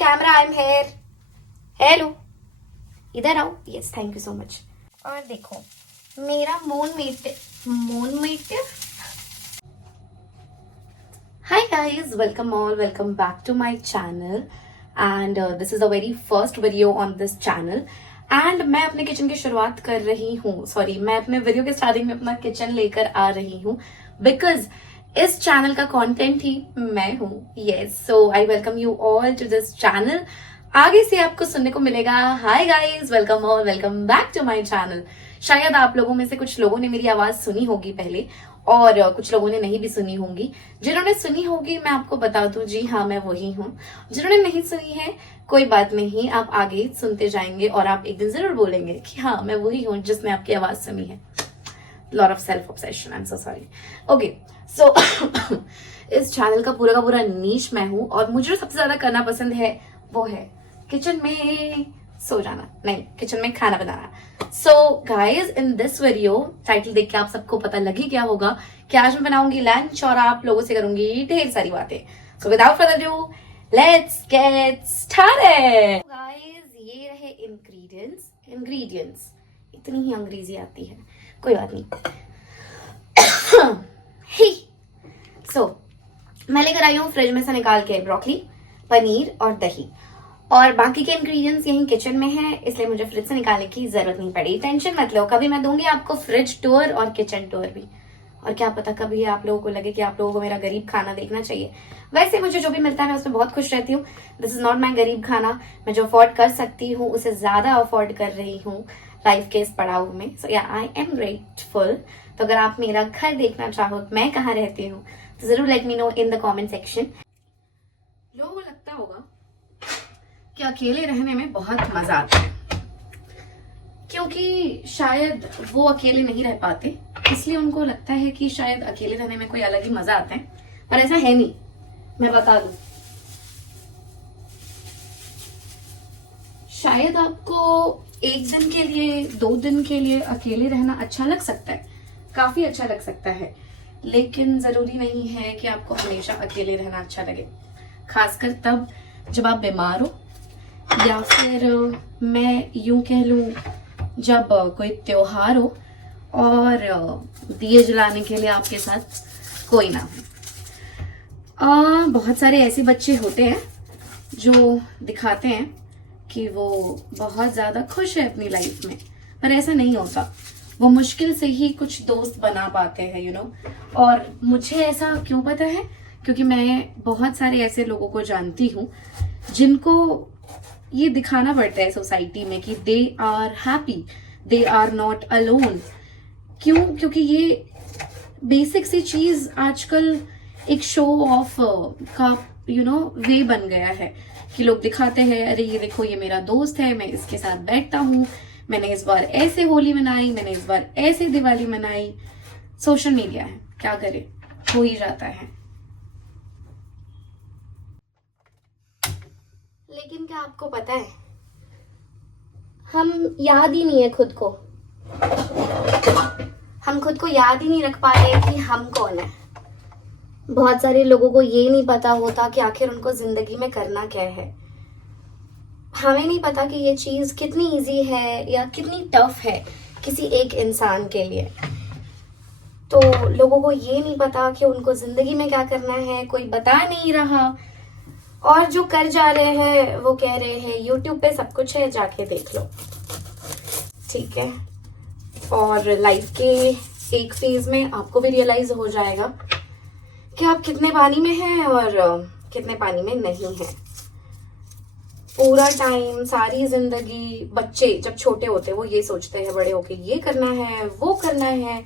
Camera, I am here. Hello, इधर आओ। Yes, thank you so much. और देखो मेरा मोन meet. Hi guys, welcome all, welcome back to my channel and this is the very first video on this channel and मैं अपने kitchen की शुरुआत कर रही हूँ। सॉरी, मैं अपने वीडियो के स्टार्टिंग में अपना किचन लेकर आ रही हूँ बिकॉज इस चैनल का कंटेंट ही मैं हूँ। Yes, so I welcome you all to this channel. आगे से आपको सुनने को मिलेगा hi guys, welcome all, welcome back to my channel. शायद आप लोगों में से कुछ लोगों ने मेरी आवाज सुनी होगी पहले और कुछ लोगों ने नहीं भी सुनी होंगी। जिन्होंने सुनी होगी मैं आपको बता दूं, जी हाँ, मैं वही हूँ। जिन्होंने नहीं सुनी है कोई बात नहीं, आप आगे सुनते जाएंगे और आप एक दिन जरूर बोलेंगे कि हाँ मैं वही हूँ जिसने आपकी आवाज सुनी है। Lot of self obsession, I am so sorry. Okay, so इस चैनल का पूरा नीश मैं हूँ और मुझे जो सबसे ज्यादा करना पसंद है वो है किचन में सो जाना, नहीं किचन में खाना बनाना। So guys, in this video title देख के आप सबको पता लगी क्या होगा कि आज मैं बनाऊंगी लंच और आप लोगों से करूंगी ढेर सारी बातें। So without further due, let's get started. Guys, ये रहे इंग्रेडिएंट्स। इतनी ही अंग्रेजी आती है, कोई बात नहीं। सो मैं लेकर आई हूँ फ्रिज में से निकाल के ब्रोकली, पनीर और दही, और बाकी के इंग्रेडिएंट्स यहीं किचन में है, इसलिए मुझे फ्रिज से निकालने की जरूरत नहीं पड़ी। टेंशन मत लो, कभी मैं दूंगी आपको फ्रिज टूर और किचन टूर भी। और क्या पता कभी आप लोगों को लगे कि आप लोगों को मेरा गरीब खाना देखना चाहिए। वैसे मुझे जो भी मिलता है मैं उसमें बहुत खुश रहती हूँ। दिस इज नॉट माई गरीब खाना। मैं जो अफोर्ड कर सकती हूँ उसे ज्यादा अफोर्ड कर रही हूँ लाइफ के इस पड़ाव में। सो या, आई एम ग्रेटफुल। तो अगर आप मेरा घर देखना चाहो, मैं कहाँ रहती हूँ, तो जरूर let me know in the comment section. लोगों को लगता होगा कि अकेले रहने में बहुत मजा आता है, क्योंकि शायद वो अकेले नहीं रह पाते, इसलिए उनको लगता है कि शायद अकेले रहने में कोई अलग ही मजा आता है। पर ऐसा है नहीं, मैं बता दूं। शायद आपको एक दिन के लिए, 2 दिन के लिए अकेले रहना अच्छा लग सकता है, काफी अच्छा लग सकता है, लेकिन जरूरी नहीं है कि आपको हमेशा अकेले रहना अच्छा लगे। खासकर तब जब आप बीमार हो, या फिर मैं यूं कह लूं जब कोई त्योहार हो और दिए जलाने के लिए आपके साथ कोई ना हो। बहुत सारे ऐसे बच्चे होते हैं जो दिखाते हैं कि वो बहुत ज्यादा खुश है अपनी लाइफ में, पर ऐसा नहीं होता। वो मुश्किल से ही कुछ दोस्त बना पाते हैं, यू नो। और मुझे ऐसा क्यों पता है? क्योंकि मैं बहुत सारे ऐसे लोगों को जानती हूँ जिनको ये दिखाना पड़ता है सोसाइटी में कि they are happy, they are not alone. क्यों? क्योंकि ये बेसिक सी चीज आजकल एक शो ऑफ का वे बन गया है कि लोग दिखाते हैं, अरे ये देखो ये मेरा दोस्त है, मैं इसके साथ बैठता हूँ, मैंने इस बार ऐसे होली मनाई, मैंने इस बार ऐसे दिवाली मनाई। सोशल मीडिया है, क्या करे, हो ही जाता है। लेकिन क्या आपको पता है, हम याद ही नहीं है खुद को, हम खुद को याद ही नहीं रख पा रहे कि हम कौन है। बहुत सारे लोगों को ये नहीं पता होता कि आखिर उनको जिंदगी में करना क्या है। हमें नहीं पता कि ये चीज कितनी इजी है या कितनी टफ है किसी एक इंसान के लिए। तो लोगों को ये नहीं पता कि उनको जिंदगी में क्या करना है, कोई बता नहीं रहा, और जो कर जा रहे हैं वो कह रहे हैं यूट्यूब पे सब कुछ है, जाके देख लो, ठीक है। और लाइफ के एक फेज में आपको भी रियलाइज हो जाएगा कि आप कितने पानी में हैं और कितने पानी में नहीं हैं। पूरा टाइम, सारी जिंदगी, बच्चे जब छोटे होते हैं वो ये सोचते हैं बड़े होके ये करना है, वो करना है।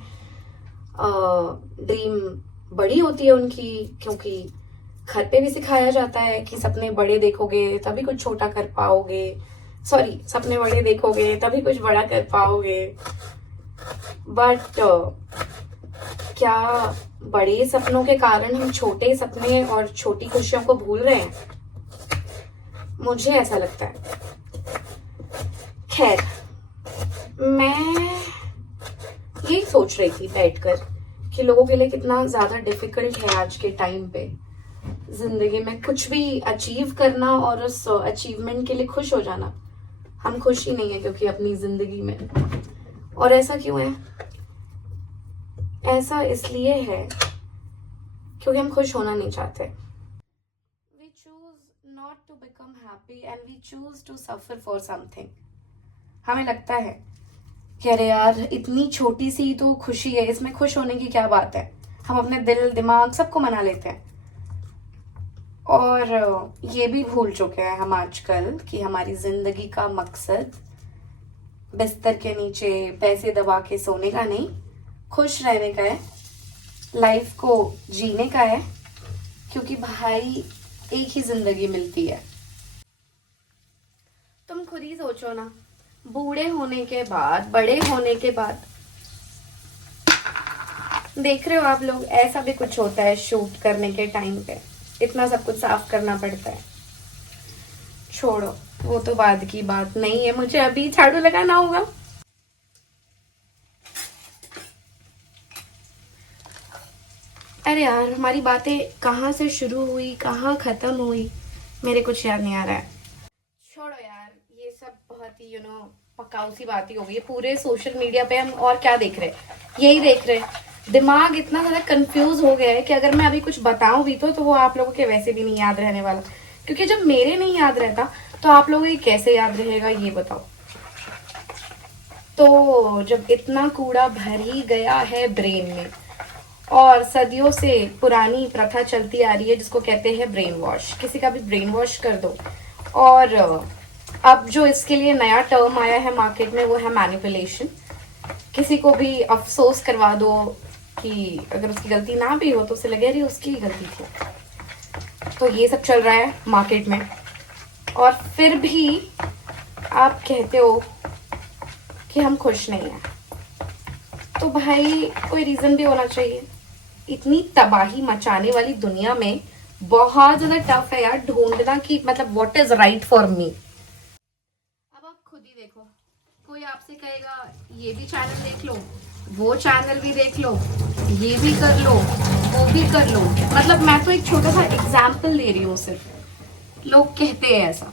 ड्रीम बड़ी होती है उनकी, क्योंकि घर पे भी सिखाया जाता है कि सपने बड़े देखोगे तभी कुछ छोटा कर पाओगे, सॉरी सपने बड़े देखोगे तभी कुछ बड़ा कर पाओगे। बट क्या बड़े सपनों के कारण हम छोटे सपने और छोटी खुशियों को भूल रहे हैं? मुझे ऐसा लगता है। खैर, मैं यही सोच रही थी बैठकर कि लोगों के लिए कितना ज्यादा डिफिकल्ट है आज के टाइम पे जिंदगी में कुछ भी अचीव करना और उस अचीवमेंट के लिए खुश हो जाना, हम खुश ही नहीं है क्योंकि अपनी जिंदगी में। और ऐसा क्यों है? ऐसा इसलिए है क्योंकि हम खुश होना नहीं चाहते। We choose not to become happy and we choose to suffer for something. हमें लगता है कि अरे यार इतनी छोटी सी तो खुशी है, इसमें खुश होने की क्या बात है। हम अपने दिल दिमाग सबको मना लेते हैं और ये भी भूल चुके हैं हम आजकल कि हमारी जिंदगी का मकसद बिस्तर के नीचे पैसे दबा के सोने का नहीं, खुश रहने का है, लाइफ को जीने का है। क्योंकि भाई एक ही जिंदगी मिलती है। तुम खुद ही सोचो ना, बूढ़े होने के बाद, बड़े होने के बाद, देख रहे हो आप लोग, ऐसा भी कुछ होता है शूट करने के टाइम पे, इतना सब कुछ साफ करना पड़ता है। छोड़ो, वो तो बाद की बात नहीं है, मुझे अभी झाड़ू लगाना होगा। अरे यार हमारी बातें कहाँ से शुरू हुई कहाँ खत्म हुई, मेरे कुछ याद नहीं आ रहा है। छोड़ो यार, ये सब बहुत ही पकाऊ सी बात ही हो गई है। पूरे सोशल मीडिया पे हम और क्या देख रहे हैं, यही देख रहे हैं। दिमाग इतना ज्यादा कंफ्यूज हो गया है कि अगर मैं अभी कुछ बताऊं भी तो वो आप लोगों के वैसे भी नहीं याद रहने वाला। क्योंकि जब मेरे नहीं याद रहता तो आप लोगों को कैसे याद रहेगा, ये बताओ। तो जब इतना कूड़ा भर ही गया है ब्रेन में, और सदियों से पुरानी प्रथा चलती आ रही है जिसको कहते हैं ब्रेन वॉश, किसी का भी ब्रेन वॉश कर दो। और अब जो इसके लिए नया टर्म आया है मार्केट में वो है मैनिपुलेशन। किसी को भी अफसोस करवा दो कि अगर उसकी गलती ना भी हो तो उसे लगे अरे उसकी ही गलती थी। तो ये सब चल रहा है मार्केट में, और फिर भी आप कहते हो कि हम खुश नहीं हैं। तो भाई कोई रीजन भी होना चाहिए। इतनी तबाही मचाने वाली दुनिया में बहुत ज्यादा टफ है यार ढूंढना कि मतलब what is right for me. अब आप खुद ही देखो, कोई आपसे कहेगा ये भी चैनल देख लो, वो चैनल भी देख लो, ये भी कर लो, वो भी कर लो। मतलब मैं तो एक छोटा सा एग्जाम्पल दे रही हूँ सिर्फ, लोग कहते हैं ऐसा।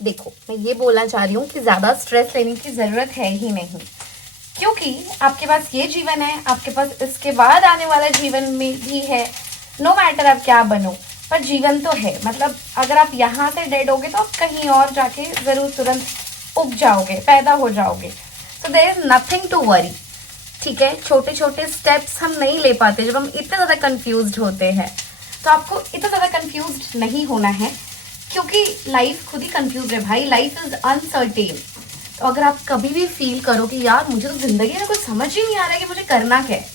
देखो मैं ये बोलना चाह रही हूँ कि ज्यादा स्ट्रेस लेने की जरूरत है ही नहीं, क्योंकि आपके पास ये जीवन है, आपके पास इसके बाद आने वाला जीवन में भी है। नो मैटर आप क्या बनो, पर जीवन तो है। मतलब अगर आप यहाँ से डेड होगे तो आप कहीं और जाके जरूर तुरंत उग जाओगे, पैदा हो जाओगे। तो there is nothing to worry, ठीक है। छोटे छोटे स्टेप्स हम नहीं ले पाते जब हम इतने ज्यादा कंफ्यूज्ड होते हैं। तो आपको इतना ज्यादा कंफ्यूज्ड नहीं होना है, क्योंकि लाइफ खुद ही कंफ्यूज है भाई, लाइफ इज अनसर्टेन। तो अगर आप कभी भी फील करो कि यार मुझे तो जिंदगी में कुछ समझ ही नहीं आ रहा है कि मुझे करना क्या है,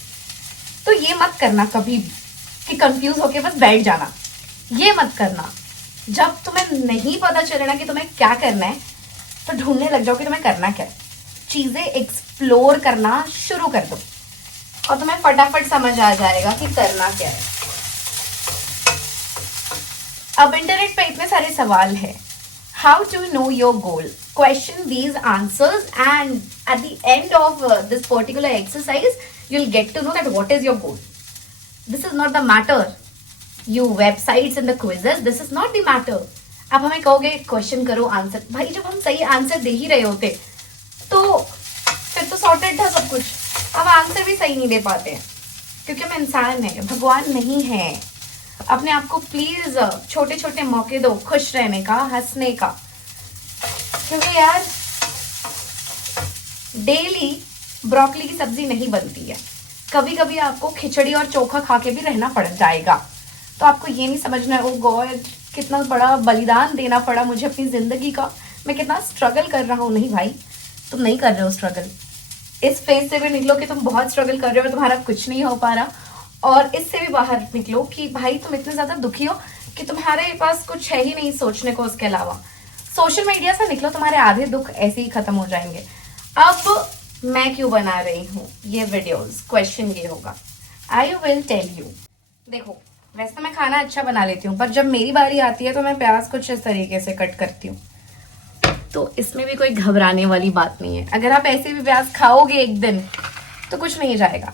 तो ये मत करना कभी भी कि कंफ्यूज होके बस बैठ जाना। ये मत करना। जब तुम्हें नहीं पता चलेना कि तुम्हें क्या करना है तो ढूंढने लग जाओ कि तुम्हें करना क्या है। चीजें एक्सप्लोर करना शुरू कर दो और तुम्हें फटाफट समझ आ जाएगा कि करना क्या है। अब इंटरनेट पे इतने सारे सवाल हैं। How to know your goal? Question these answers and at the end of this particular exercise you will get to know that what is your goal. This is not the matter. You websites and the quizzes, this is not the matter. आप हमें कहोगे question करो answer, भाई जब हम सही answer दे ही रहे होते तो फिर तो सॉर्टेड था सब कुछ। अब आंसर भी सही नहीं दे पाते हैं क्योंकि हम इंसान हैं, भगवान नहीं है। अपने आप को प्लीज छोटे छोटे मौके दो खुश रहने का, हंसने का। क्योंकि यार डेली ब्रोकली की सब्जी नहीं बनती है, कभी कभी आपको खिचड़ी और चोखा खा के भी रहना पड़ जाएगा। तो आपको ये नहीं समझना है ओ गॉड कितना बड़ा बलिदान देना पड़ा मुझे अपनी जिंदगी का, मैं कितना स्ट्रगल कर रहा हूँ। नहीं भाई, तुम नहीं कर रहे हो स्ट्रगल। इस फेज से भी निकलो कि तुम बहुत स्ट्रगल कर रहे हो, तुम्हारा कुछ नहीं हो पा रहा। और इससे भी बाहर निकलो कि भाई तुम इतने ज्यादा दुखी हो कि तुम्हारे पास कुछ है ही नहीं सोचने को उसके अलावा। सोशल मीडिया से निकलो, तुम्हारे आधे दुख ऐसे ही खत्म हो जाएंगे। अब मैं क्यों बना रही हूँ ये वीडियोस, क्वेश्चन ये होगा। I will tell you. देखो, वैसे तो मैं खाना अच्छा बना लेती हूँ, पर जब मेरी बारी आती है तो मैं प्याज कुछ इस तरीके से कट करती हूँ। तो इसमें भी कोई घबराने वाली बात नहीं है। अगर आप ऐसे भी प्याज खाओगे एक दिन तो कुछ नहीं जाएगा।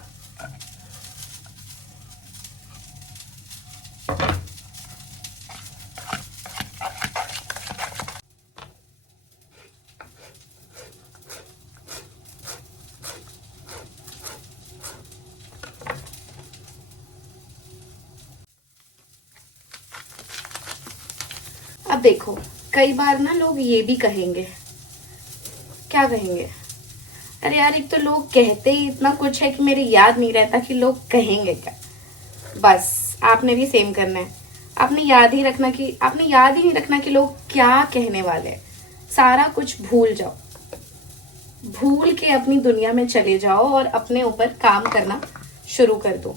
अब देखो, कई बार ना लोग ये भी कहेंगे, क्या कहेंगे, अरे यार एक तो लोग कहते ही इतना कुछ है कि मेरे याद नहीं रहता कि लोग कहेंगे क्या। बस आपने भी सेम करना है। आपने याद ही नहीं रखना कि लोग क्या कहने वाले हैं। सारा कुछ भूल जाओ, भूल के अपनी दुनिया में चले जाओ और अपने ऊपर काम करना शुरू कर दो।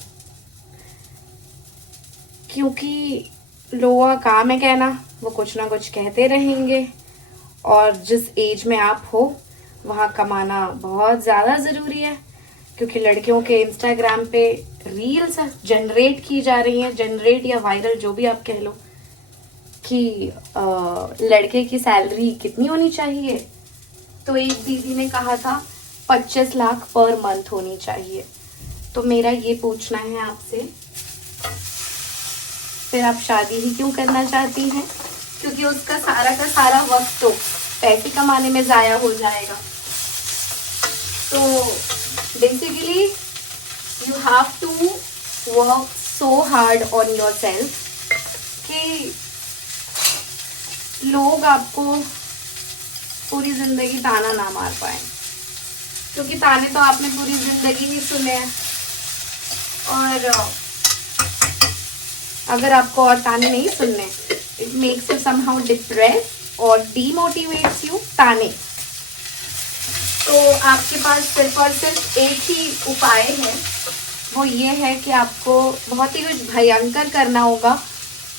क्योंकि लोगों का काम है कहना, वो कुछ ना कुछ कहते रहेंगे। और जिस एज में आप हो वहाँ कमाना बहुत ज़्यादा ज़रूरी है, क्योंकि लड़कियों के इंस्टाग्राम पे रील्स जनरेट की जा रही हैं, जनरेट या वायरल जो भी आप कह लो, कि लड़के की सैलरी कितनी होनी चाहिए। तो एक दीदी ने कहा था 25 लाख पर मंथ होनी चाहिए। तो मेरा ये पूछना है आपसे, फिर आप शादी ही क्यों करना चाहती हैं? क्योंकि उसका सारा का सारा वक्त तो पैसे कमाने में ज़ाया हो जाएगा। तो basically you have to work so hard on yourself कि लोग आपको पूरी ज़िंदगी ताना ना मार पाए, क्योंकि ताने तो आपने पूरी ज़िंदगी ही सुने हैं। और अगर आपको और ताने नहीं सुनने, it makes you somehow depress और डीमोटिवेट्स यू, ताने। तो आपके पास सिर्फ और सिर्फ एक ही उपाय है, वो ये है कि आपको बहुत ही कुछ भयंकर करना होगा,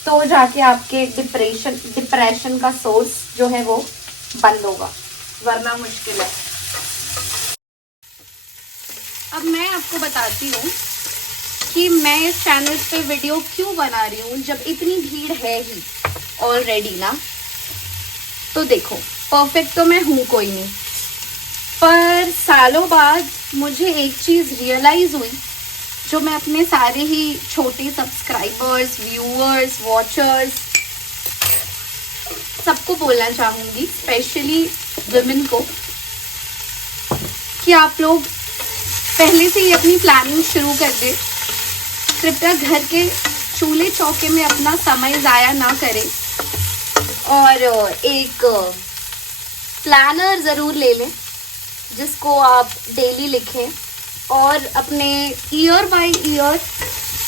तो जाके आपके डिप्रेशन का सोर्स जो है वो बंद होगा, वरना मुश्किल है। अब मैं आपको बताती हूँ कि मैं इस चैनल पे वीडियो क्यों बना रही हूँ जब इतनी भीड़ है ही ऑलरेडी ना। तो देखो, परफेक्ट तो मैं हूँ कोई नहीं, पर सालों बाद मुझे एक चीज़ रियलाइज़ हुई, जो मैं अपने सारे ही छोटे सब्सक्राइबर्स, व्यूअर्स, वॉचर्स सबको बोलना चाहूँगी, स्पेशली वुमेन को, कि आप लोग पहले से ही अपनी प्लानिंग शुरू कर दें। कृपया घर के चूल्हे चौके में अपना समय ज़ाया ना करें और एक प्लानर ज़रूर ले लें जिसको आप डेली लिखें और अपने ईयर बाय ईयर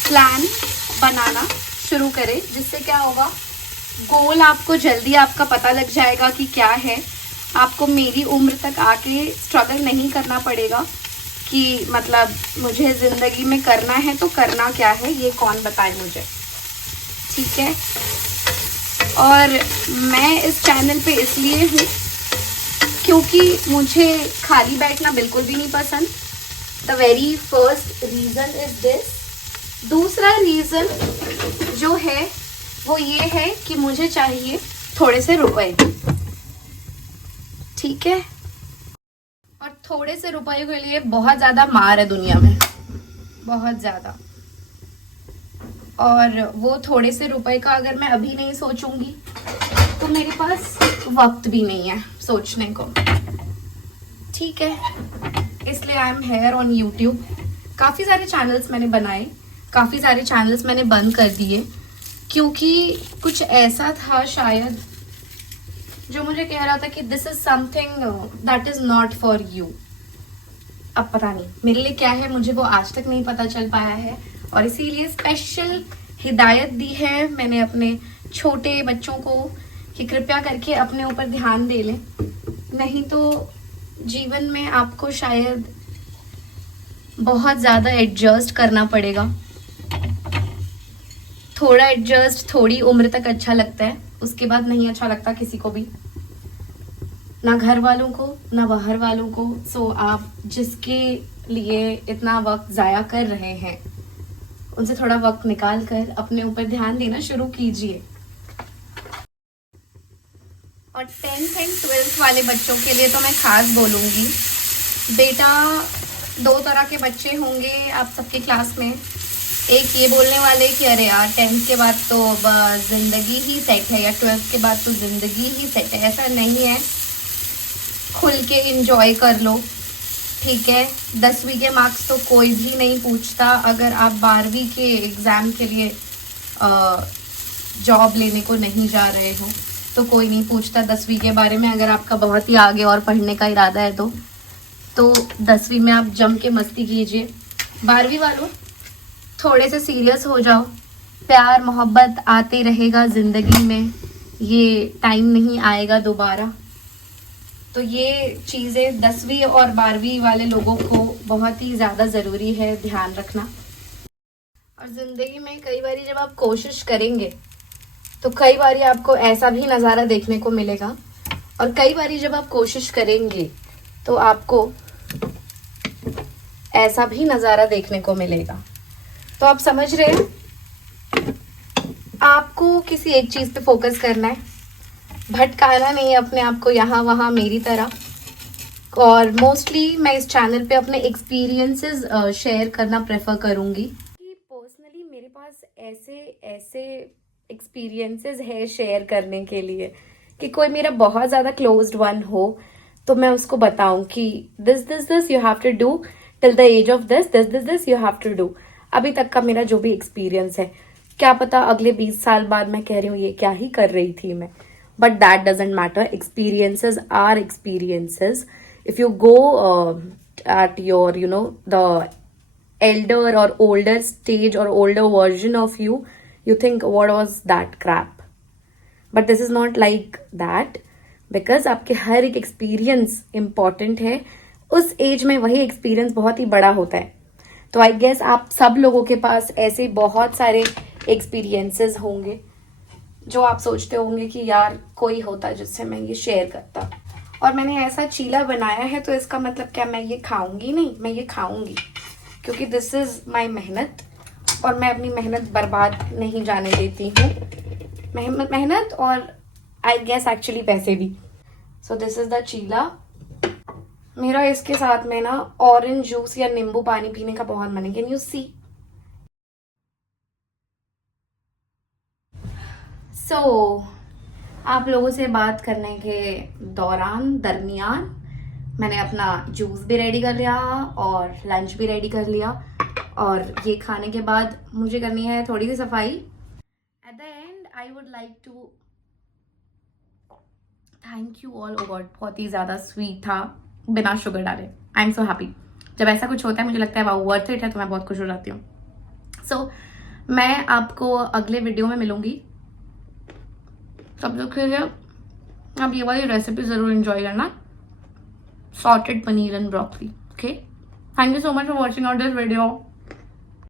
प्लान बनाना शुरू करें। जिससे क्या होगा, गोल आपको जल्दी आपका पता लग जाएगा कि क्या है। आपको मेरी उम्र तक आके स्ट्रगल नहीं करना पड़ेगा कि मतलब मुझे ज़िंदगी में करना है तो करना क्या है ये कौन बताए मुझे, ठीक है। और मैं इस चैनल पे इसलिए हूँ क्योंकि मुझे खाली बैठना बिल्कुल भी नहीं पसंद। The very first reason is this. दूसरा रीज़न जो है वो ये है कि मुझे चाहिए थोड़े से रुपए, ठीक है। और थोड़े से रुपए के लिए बहुत ज़्यादा मार है दुनिया में, बहुत ज़्यादा। और वो थोड़े से रुपए का अगर मैं अभी नहीं सोचूंगी तो मेरे पास वक्त भी नहीं है सोचने को, ठीक है। इसलिए I am here on YouTube. काफ़ी सारे चैनल्स मैंने बनाए, काफ़ी सारे चैनल्स मैंने बंद कर दिए, क्योंकि कुछ ऐसा था शायद जो मुझे कह रहा था कि this is something that is not for you. अब पता नहीं मेरे लिए क्या है, मुझे वो आज तक नहीं पता चल पाया है। और इसीलिए स्पेशल हिदायत दी है मैंने अपने छोटे बच्चों को कि कृपया करके अपने ऊपर ध्यान दे लें, नहीं तो जीवन में आपको शायद बहुत ज़्यादा एडजस्ट करना पड़ेगा। थोड़ा एडजस्ट थोड़ी उम्र तक अच्छा लगता है, उसके बाद नहीं अच्छा लगता किसी को भी। ना घर वालों को ना बाहर वालों को। सो आप जिसके लिए इतना वक्त ज़ाया कर रहे हैं उनसे थोड़ा वक्त निकाल कर अपने ऊपर ध्यान देना शुरू कीजिए। और 10th एंड 12th वाले बच्चों के लिए तो मैं खास बोलूँगी, बेटा 2 तरह के बच्चे होंगे आप सबके क्लास में। एक ये बोलने वाले कि अरे यार 10th के बाद तो ज़िंदगी ही सेट है, या 12th के बाद तो ज़िंदगी ही सेट है। ऐसा नहीं है, खुल के इंजॉय कर लो, ठीक है। 10वीं के मार्क्स तो कोई भी नहीं पूछता। अगर आप 12वीं के एग्ज़ाम के लिए जॉब लेने को नहीं जा रहे हो तो कोई नहीं पूछता 10वीं के बारे में। अगर आपका बहुत ही आगे और पढ़ने का इरादा है तो 10वीं में आप जम के मस्ती कीजिए। 12वीं वालों थोड़े से सीरियस हो जाओ, प्यार मोहब्बत आते रहेगा ज़िंदगी में, ये टाइम नहीं आएगा दोबारा। तो ये चीज़ें 10वीं और 12वीं वाले लोगों को बहुत ही ज़्यादा ज़रूरी है ध्यान रखना। और ज़िंदगी में कई बार जब आप कोशिश करेंगे तो कई बार आपको ऐसा भी नज़ारा देखने को मिलेगा, और कई बार जब आप कोशिश करेंगे तो आपको ऐसा भी नज़ारा देखने को मिलेगा। तो आप समझ रहे हैं, आपको किसी एक चीज़ पे फोकस करना है, भटकाना नहीं है अपने आप को यहाँ वहाँ मेरी तरह। और मोस्टली मैं इस चैनल पे अपने एक्सपीरियंसेस शेयर करना प्रेफर करूँगी कि पर्सनली मेरे पास ऐसे एक्सपीरियंसेस है शेयर करने के लिए कि कोई मेरा बहुत ज़्यादा क्लोज्ड वन हो तो मैं उसको बताऊं कि this you have to do till the age of this you have to do. अभी तक का मेरा जो भी एक्सपीरियंस है, क्या पता अगले 20 साल बाद मैं कह रही हूँ ये क्या ही कर रही थी मैं, but that doesn't matter. Experiences are experiences. If you go at your the elder or older stage or older version of you, you think what was that crap, but this is not like that, because आपके हर एक experience important है। उस as में वही experience बहुत ही बड़ा होता है। तो आई गेस आप सब लोगों के पास ऐसे बहुत सारे एक्सपीरियंसेस होंगे जो आप सोचते होंगे कि यार कोई होता जिससे मैं ये शेयर करता। और मैंने ऐसा चीला बनाया है तो इसका मतलब क्या मैं ये खाऊंगी नहीं, मैं ये खाऊंगी, क्योंकि दिस इज माई मेहनत और मैं अपनी मेहनत बर्बाद नहीं जाने देती हूँ। मेहनत और आई गेस एक्चुअली पैसे भी। सो दिस इज द चीला मेरा। इसके साथ में ना ऑरेंज जूस या नींबू पानी पीने का बहुत मन है। Can you see? सो आप लोगों से बात करने के दरमियान मैंने अपना जूस भी रेडी कर लिया और लंच भी रेडी कर लिया, और ये खाने के बाद मुझे करनी है थोड़ी सी सफाई। At the end I would like to thank you all. Over बहुत ही ज़्यादा स्वीट था बिना शुगर डाले। I am so happy. जब ऐसा कुछ होता है मुझे लगता है वाह वर्थ इट है, तो मैं बहुत खुश हो जाती हूँ। सो मैं आपको अगले वीडियो में मिलूंगी। तब तक के लिए आप ये वाली रेसिपी ज़रूर एंजॉय करना, sorted paneer and broccoli. Okay, thank you so much for watching out this video.